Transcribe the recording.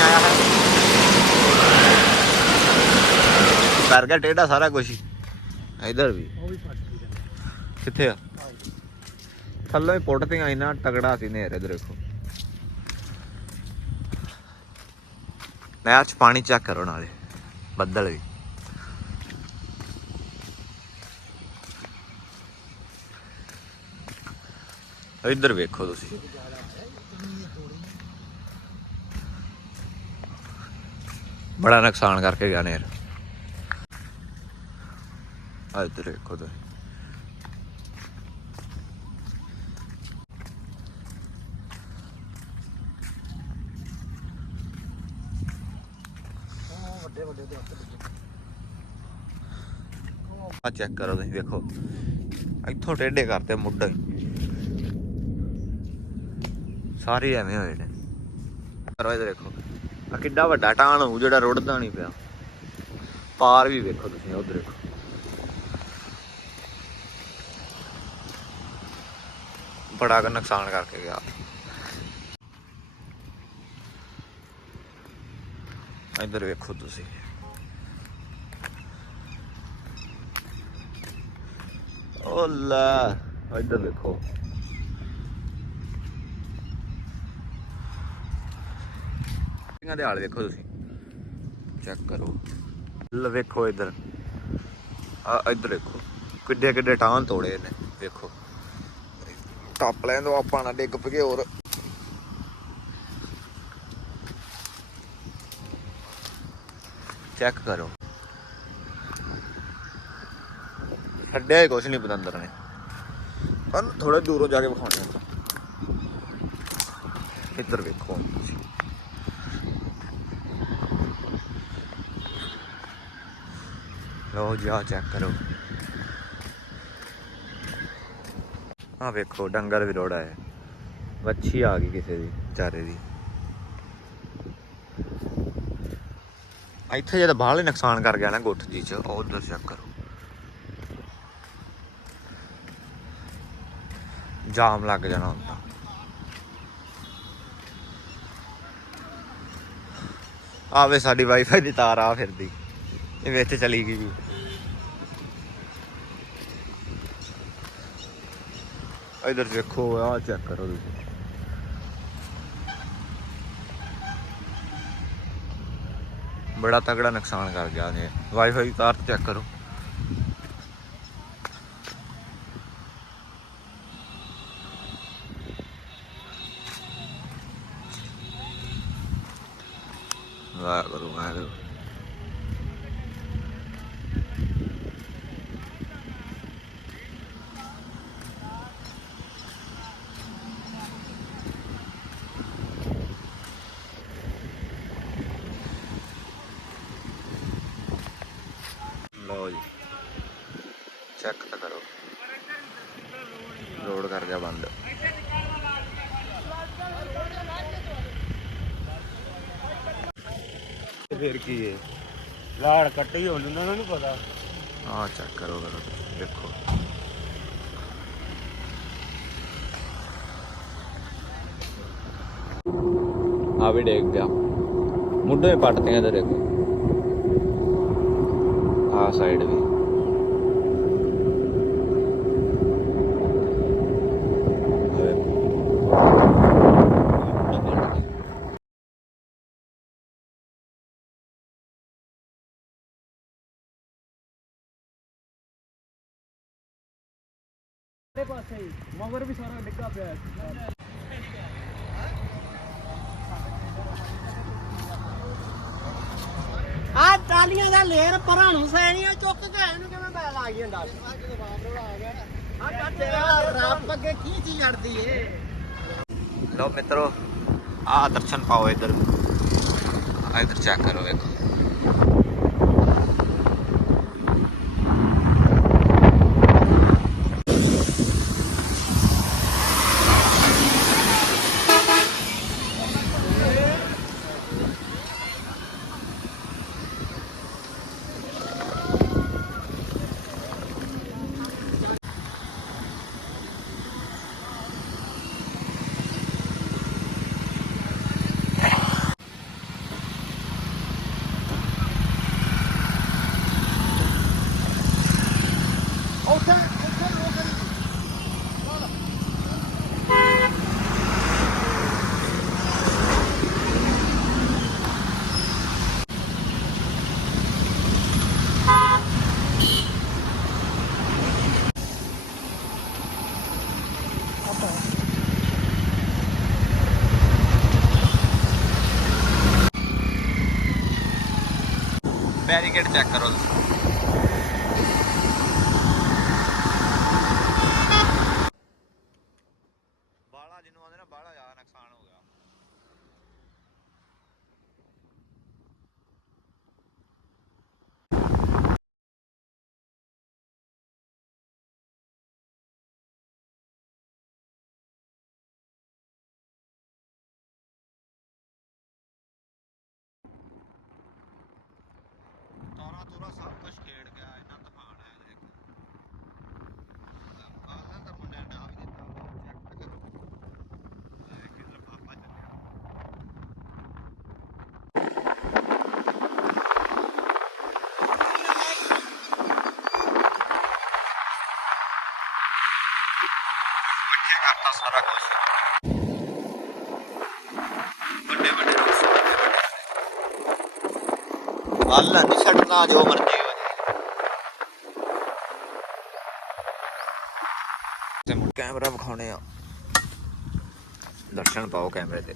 ਨਹੀਂ ਆਇਆ ਹੈ। ਕਰ ਗਿਆ ਸਾਰਾ ਕੁਝ ਇਧਰ ਵੀ। ਉਹ ਵੀ ਫਟ ਗਈ ਕਿੱਥੇ ਆ? ਥੱਲੋਂ ਹੀ ਪੁੱਟ ਤੇ ਇੰਨਾ ਤਗੜਾ ਸੀ ਨੇਰ ਇਧਰ ਦੇਖੋ ਨਹਿਰ ਚ ਪਾਣੀ ਚੈੱਕ ਕਰੋ ਨਾਲੇ। ਬੱਦਲ ਵੀ। ਇੱਧਰ ਵੇਖੋ ਤੁਸੀਂ। ਬੜਾ ਨੁਕਸਾਨ ਕਰਕੇ ਗਿਆ ਨੇਰ। ਆ ਇੱਧਰ ਵੇਖੋ ਤੁਸੀਂ। ਆ ਚੈੱਕ ਕਰੋ ਤੁਸੀਂ, ਵੇਖੋ। ਇੱਥੋਂ ਟੇਢੇ ਕਰਤੇ ਮੁੱਢ। ਸਾਰੇ ਐਵੇਂ ਹੋਏ ਨੇ। ਕਰੋ ਇਹ ਦੇਖੋ ਆ ਕਿੱਡਾ ਵੱਡਾ ਟਾਣ ਹੋਊ ਜਿਹੜਾ ਰੁੜਦਾ ਨਹੀਂ ਪਿਆ। ਪਾਰ ਵੀ ਵੇਖੋ ਤੁਸੀਂ, ਉਧਰ ਦੇਖੋ ਬੜਾ ਨੁਕਸਾਨ ਕਰਕੇ ਗਿਆ। ਇੱਧਰ ਵੇਖੋ ਤੁਸੀਂ। ਓ ਲੈ, ਇੱਧਰ ਵੇਖੋ। ਇਹਨਾਂ ਦੇ ਹਾਲ ਦੇਖੋ ਤੁਸੀਂ। ਚੈੱਕ ਕਰੋ। ਲੈ ਵੇਖੋ ਇੱਧਰ। ਆ ਇੱਧਰ ਦੇਖੋ। ਕਿੱਡੇ ਕਿੱਡੇ ਟਾਂ ਤੋੜੇ ਨੇ ਵੇਖੋ। ਟੱਪ ਲੈਣ ਦੋ ਆਪਾਂ ਨਾ, ਡਿੱਗ ਪਗੇ ਹੋਰ। ਚੈੱਕ ਕਰੋ। ਛੱਡਿਆ ਹੀ ਕੁਛ ਨਹੀਂ ਪਤੰਦਰ ਨੇ। ਪਰ ਥੋੜੇ ਦੂਰੋਂ ਜਾ ਕੇ ਵਿਖਾਉਣੇ ਆ ਇੱਧਰ ਵੇਖੋ ਲਓ ਜੀ ਆ ਚੈੱਕ ਕਰੋ। ਆ ਵੇਖੋ ਡੰਗਰ ਵੀ ਰੋੜਾ ਹੈ। ਵੱਛੀ ਆ ਗਈ ਕਿਸੇ ਦੀ। ਚਾਰੇ ਦੀ। ਇੱਥੇ ਜਦ ਬਾਹਲੇ ਨੁਕਸਾਨ ਕਰ ਗਿਆ ਨਾ ਗੁੱਠ ਜੀ ਚ ਉਹ ਉਧਰ ਚੈੱਕ ਕਰੋ। ਜਾਮ ਲੱਗ ਜਾਣਾ ਹੁੰਦਾ ਆਵੇ ਸਾਡੀ ਵਾਈਫਾਈ ਦੀ ਤਾਰ ਆ ਫਿਰਦੀ। ਇਹ ਵਿੱਚ ਚਲੀ ਗਈ ਵੀ ਇਧਰ ਦੇਖੋ ਆ ਚੈੱਕ ਕਰੋ ਤੁਸੀਂ। ਬੜਾ ਤਗੜਾ ਨੁਕਸਾਨ ਕਰ ਗਿਆ ਨੇ ਵਾਈਫਾਈ ਦੀ ਤਾਰ ਚੈੱਕ ਕਰੋ। ਵਾਹ ਕਰੋ ਵਾਹ ਕਰੋ ਲਓ ਜੀ ਚੈੱਕ ਤਾਂ ਕਰੋ। ਰੋਡ ਕਰ ਗਿਆ ਬੰਦ। ਫੇਰ ਕੀ ਹੈ ਲਾੜ ਕੱਟੇ ਹੀ ਉਹਨਾਂ ਨੂੰ ਨਹੀਂ ਪਤਾ। ਆ ਚੈੱਕ ਕਰੋ ਕਰੋ ਦੇਖੋ। ਆ ਵੀ ਡੇਗ ਗਿਆ ਮੁੱਢੇ ਪੱਟਦੇ ਆ ਤੇ ਦੇਖੋ। ਆ ਸਾਈਡ ਵੀ। ਸਾਡੇ ਪਾਸੇ ਹੀ ਮਗਰ ਵੀ ਸਾਰਾ ਡਿੱਗਾ ਪਿਆ ਹੈ। ਆ ਟਾਲੀਆਂ ਦਾ ਲੇਰ ਪਰਾਂ ਨੂੰ ਸੈਣੀਆਂ ਚੁੱਕ ਕੇ ਇਹਨੂੰ ਕਿਵੇਂ ਬੈਲ ਆ ਗਈ ਅੰਡਾ ਆ ਕੱਟਿਆ ਰੱਬ ਅੱਗੇ ਕੀ ਚੀਜ਼ ਅੜਦੀ ਏ। ਲੋ ਮਿੱਤਰੋ ਆ ਦਰਸ਼ਨ ਪਾਓ ਇਧਰ। ਆ ਇਧਰ ਚੈੱਕ ਕਰੋ ਵੇਖੋ। बैरिकेड चेक करो ਕਰਤਾ ਸਾਰਾ ਕੁਝ ਵੱਡੇ ਵੱਡੇ ਵੱਲ ਨਹੀਂ ਛੱਡਣਾ ਜੋ ਮਰਜ਼ੀ ਹੋ ਜਾਏ ਤੇ ਮੁੜ ਕੈਮਰਾ ਵਿਖਾਉਣੇ ਆ। ਦਰਸ਼ਨ ਪਾਓ ਕੈਮਰੇ ਤੇ।